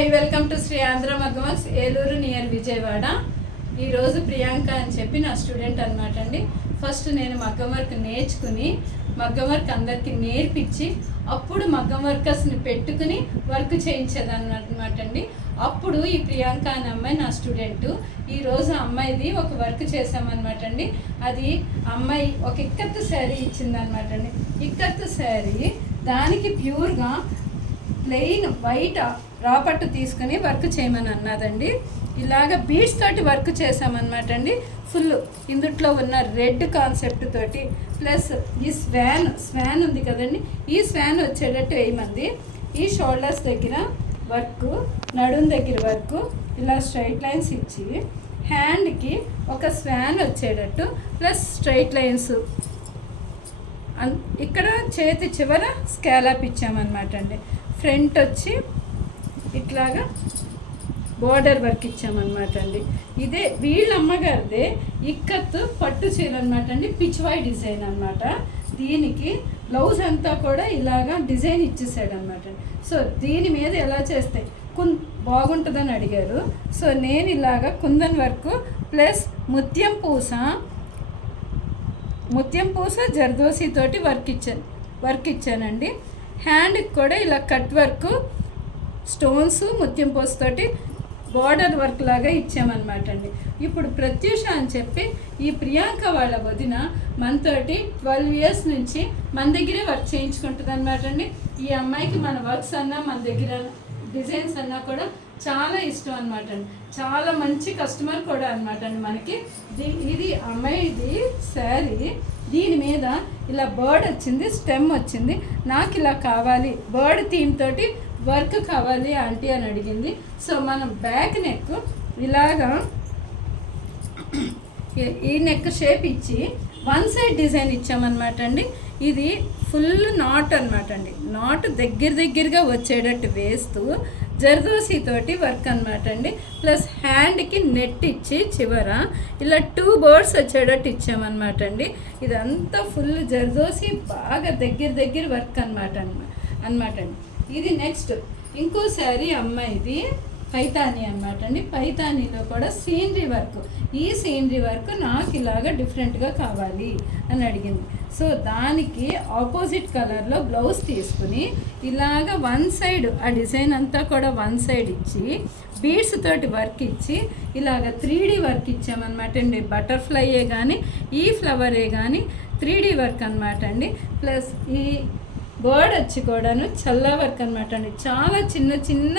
Hi, welcome to Sri Andhra Maggam works, Eluru near Vijayawada. ఈరోజు ప్రియాంక అని చెప్పి నా స్టూడెంట్ అనమాట అండి. ఫస్ట్ నేను మగ్గం వర్క్ నేర్చుకుని మగ్గం వర్క్ అందరికీ నేర్పించి అప్పుడు మగ్గం వర్కర్స్ని పెట్టుకుని వర్క్ చేయించేదాన్ని అనమాట అండి. అప్పుడు ఈ ప్రియాంక అనే అమ్మాయి నా స్టూడెంటు. ఈరోజు అమ్మాయిది ఒక వర్క్ చేసామన్నమాట అండి. అది అమ్మాయి ఒక ఇక్కత్తు శారీ ఇచ్చిందనమాట అండి. ఇక్కత్తు శారీ దానికి ప్యూర్గా ప్లెయిన్ వైట్ రాపట్టు తీసుకుని వర్క్ చేయమని అన్నదండి. ఇలాగ బీడ్స్ తోటి వర్క్ చేసామన్నమాట అండి. ఫుల్ ఇందుట్లో ఉన్న రెడ్ కాన్సెప్ట్ తోటి ప్లస్ ఈ స్వాన్ ఉంది కదండి, ఈ స్వాన్ వచ్చేటట్టు వేయమంది. ఈ షోల్డర్స్ దగ్గర వర్క్, నడుం దగ్గర వర్క్, ఇలా స్ట్రైట్ లైన్స్ ఇచ్చి హ్యాండ్కి ఒక స్వాన్ వచ్చేటట్టు ప్లస్ స్ట్రైట్ లైన్స్, ఇక్కడ చేతి చివర స్కాలప్ ఇచ్చామన్నమాట అండి. ఫ్రంట్ వచ్చి ఇట్లాగా బోర్డర్ వర్క్ ఇచ్చామన్నమాట అండి. ఇదే వీళ్ళ అమ్మగారిదే ఇక్కత్తు పట్టు చీర అనమాట అండి. పిచ్వాయ్ డిజైన్ అనమాట. దీనికి బ్లౌజ్ అంతా కూడా ఇలాగా డిజైన్ ఇచ్చేసాడు అనమాట. సో దీని మీద ఎలా చేస్తే బాగుంటుందని అడిగారు. సో నేను ఇలాగా కుందన్ వర్క్ ప్లస్ ముత్యం పూస జర్దోసి తోటి వర్క్ ఇచ్చానండి. హ్యాండ్కి కూడా ఇలా కట్ వర్క్, స్టోన్స్, ముత్యం పూస తోటి బార్డర్ వర్క్ లాగా ఇచ్చామన్నమాట అండి. ఇప్పుడు ప్రత్యూష అని చెప్పి ఈ ప్రియాంక వాళ్ళ వదిన మనతోటి 12 years నుంచి మన దగ్గరే వర్క్ చేయించుకుంటుంది అనమాట అండి. ఈ అమ్మాయికి మన వర్క్స్ అన్నా, మన దగ్గర డిజైన్స్ అన్నా కూడా చాలా ఇష్టం అనమాట అండి. చాలా మంచి కస్టమర్ కూడా అనమాట అండి మనకి. ఇది అమ్మాయిది శారీ. దీని మీద ఇలా బర్డ్ వచ్చింది, స్టెమ్ వచ్చింది. నాకు ఇలా కావాలి, బర్డ్ థీమ్ తోటి వర్క్ కావాలి ఆంటీ అని అడిగింది. సో మనం బ్యాక్ నెక్ ఇలాగా ఈ నెక్ షేప్ ఇచ్చి వన్ సైడ్ డిజైన్ ఇచ్చామన్నమాట అండి. ఇది ఫుల్ నాట్ అనమాట అండి. నాట్ దగ్గరగా వచ్చేటట్టు వేస్తూ జర్దోసి తోటి వర్క్ అనమాట అండి. ప్లస్ హ్యాండ్కి నెట్ ఇచ్చి చివర ఇలా 2 బర్డ్స్ వచ్చేటట్టు ఇచ్చామన్నమాట అండి. ఇదంతా ఫుల్ జర్దోసి బాగా దగ్గర వర్క్ అనమాట అండి. ఇది నెక్స్ట్ ఇంకో శారీ అమ్మాయిది పైతానీ అనమాట అండి. పైతానీలో కూడా సీనరీ వర్క్. ఈ సీనరీ వర్క్ నాకు ఇలాగా డిఫరెంట్గా కావాలి అని అడిగింది. సో దానికి ఆపోజిట్ కలర్లో బ్లౌజ్ తీసుకుని ఇలాగ వన్ సైడ్ ఆ డిజైన్ అంతా కూడా వన్ సైడ్ ఇచ్చి బీడ్స్ తోటి వర్క్ ఇచ్చి ఇలాగ 3D వర్క్ ఇచ్చామన్నమాట అండి. బటర్ఫ్లైయే కానీ, ఈ ఫ్లవరే కానీ 3D వర్క్ అనమాట అండి. ప్లస్ ఈ బర్డ్ వచ్చి కూడాను చల్లా వర్క్ అనమాట అండి. చాలా చిన్న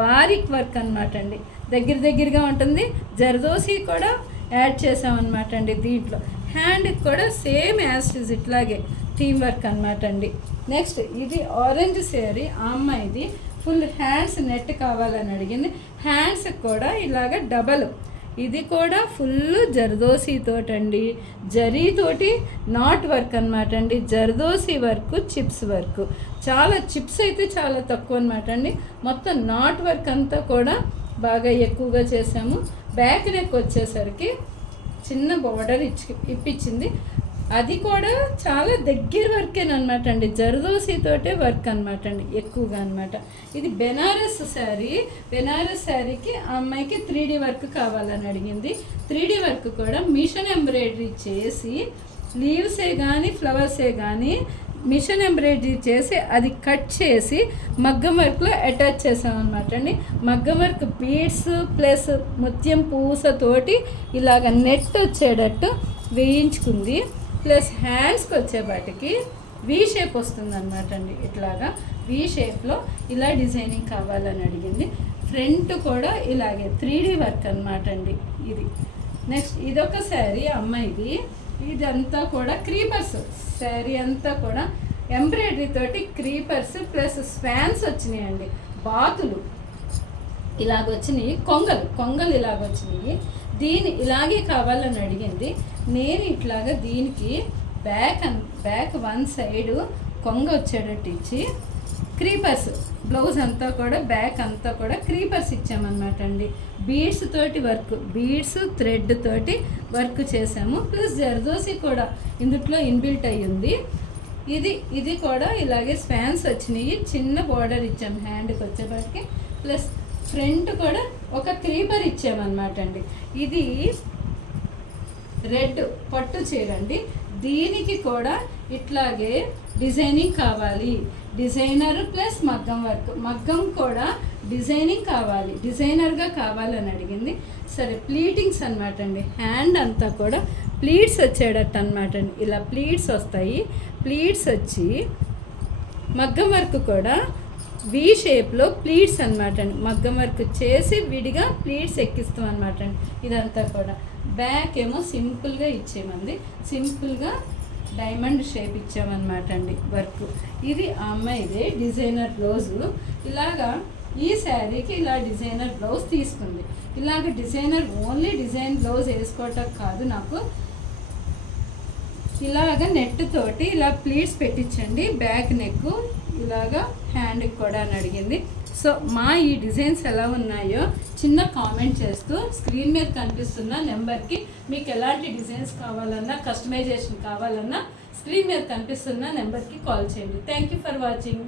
బారిక్ వర్క్ అనమాట అండి. దగ్గరగా ఉంటుంది. జర్దోసి కూడా యాడ్ చేసామన్నమాట అండి. దీంట్లో హ్యాండ్కి కూడా సేమ్ యాజ్ ఇట్లాగే టీమ్ వర్క్ అనమాట అండి. నెక్స్ట్ ఇది ఆరెంజ్ శారీ. ఆ అమ్మాయిది ఫుల్ హ్యాండ్స్ నెట్ కావాలని అడిగింది. హ్యాండ్స్కి కూడా ఇలాగ డబల్, ఇది కూడా ఫుల్ జర్దోసి తోటండి. జరీతోటి నాట్ వర్క్ అనమాట అండి. Zardozi work, chips work. చాలా చిప్స్ అయితే చాలా తక్కువ అనమాట అండి. మొత్తం నాట్ వర్క్ అంతా కూడా బాగా ఎక్కువగా చేసాము. బ్యాక్ నెక్ వచ్చేసరికి చిన్న బార్డర్ ఇప్పించింది. అది కూడా చాలా దగ్గర వర్కేనమాట అండి. జర్దోసి తోటే వర్క్ అనమాట అండి ఎక్కువగా అనమాట. ఇది బెనారస్ శారీ. బెనారస్ శారీకి ఆ అమ్మాయికి 3D వర్క్ కావాలని అడిగింది. 3D వర్క్ కూడా మిషన్ ఎంబ్రాయిడరీ చేసి లీవ్సే కానీ ఫ్లవర్సే కానీ మిషన్ ఎంబ్రాయిడరీ చేసి అది కట్ చేసి మగ్గం వర్క్లో అటాచ్ చేసామన్నమాట అండి. మగ్గం వర్క్ బీడ్స్ ప్లస్ ముత్యం పూసతోటి ఇలాగ నెట్ వచ్చేటట్టు వేయించుకుంది. ప్లస్ హ్యాండ్స్కి వచ్చేపాటికి వీ షేప్ వస్తుంది అనమాట అండి. ఇట్లాగా వీ షేప్లో ఇలా డిజైనింగ్ కావాలని అడిగింది. ఫ్రంట్ కూడా ఇలాగే 3D వర్క్ అనమాట అండి. ఇది నెక్స్ట్ ఇదొక శారీ అమ్మాయిది. ఇదంతా కూడా క్రీపర్స్ శారీ అంతా కూడా ఎంబ్రాయిడరీ తోటి క్రీపర్స్ ప్లస్ స్వాన్స్ వచ్చినాయండి. బాతులు ఇలాగొచ్చినాయి, కొంగలు ఇలాగొచ్చినాయి. దీని ఇలాగే కావాలని అడిగింది. నేను ఇట్లాగా దీనికి బ్యాక్ వన్ సైడు కొంగ వచ్చేటట్టు ఇచ్చి క్రీపర్స్ బ్లౌజ్ అంతా కూడా బ్యాక్ అంతా కూడా క్రీపర్స్ ఇచ్చామన్నమాట అండి. బీడ్స్ తోటి వర్క్, బీడ్స్ థ్రెడ్ తోటి వర్క్ చేసాము. ప్లస్ జర్దోసి కూడా ఇందుట్లో ఇన్బిల్ట్ అయ్యి ఉంది. ఇది కూడా ఇలాగే స్పాన్స్ వచ్చినాయి. చిన్న బార్డర్ ఇచ్చాము హ్యాండ్కి వచ్చేపాటికి. ప్లస్ ఫ్రంట్ కూడా ఒక క్రీపర్ ఇచ్చామన్నమాట అండి. ఇది రెడ్ పట్టు చీర అండి. దీనికి కూడా ఇట్లాగే డిజైనింగ్ కావాలి, డిజైనర్ ప్లస్ మగ్గం వర్క్, మగ్గం కూడా డిజైనింగ్ కావాలి, డిజైనర్గా కావాలని అడిగింది. సరే ప్లీటింగ్స్ అనమాట అండి. హ్యాండ్ అంతా కూడా ప్లీట్స్ వచ్చేటట్టు అనమాట అండి. ఇలా ప్లీట్స్ వస్తాయి. ప్లీట్స్ వచ్చి మగ్గం వర్క్ కూడా వి షేప్లో ప్లీట్స్ అనమాట అండి. మగ్గం వర్క్ చేసి విడిగా ప్లీట్స్ ఎక్కిస్తాం అనమాట అండి. ఇదంతా కూడా బ్యాక్ ఏమో సింపుల్గా ఇచ్చేమంది, సింపుల్గా డైమండ్ షేప్ ఇచ్చామన్నమాట అండి వర్క్. ఇది ఆ అమ్మాయిదే డిజైనర్ బ్లౌజు. ఇలాగా ఈ శారీకి ఇలా డిజైనర్ బ్లౌజ్ తీసుకుంది. ఇలాగ డిజైనర్ ఓన్లీ డిజైన్ బ్లౌజ్ వేసుకోవటం కాదు, నాకు ఇలాగ నెట్ తోటి ఇలా ప్లీట్స్ పెట్టించండి, బ్యాక్ నెక్ ఇలాగా హ్యాండ్కి కూడా అని అడిగింది. సో మా ఈ డిజైన్స్ ఎలా ఉన్నాయో చిన్న కామెంట్ చేస్తూ స్క్రీన్ మీద కనిపిస్తున్న నెంబర్కి మీకు ఎలాంటి డిజైన్స్ కావాలన్నా, కస్టమైజేషన్ కావాలన్నా స్క్రీన్ మీద కనిపిస్తున్న నెంబర్కి కాల్ చేయండి. Thank you for watching.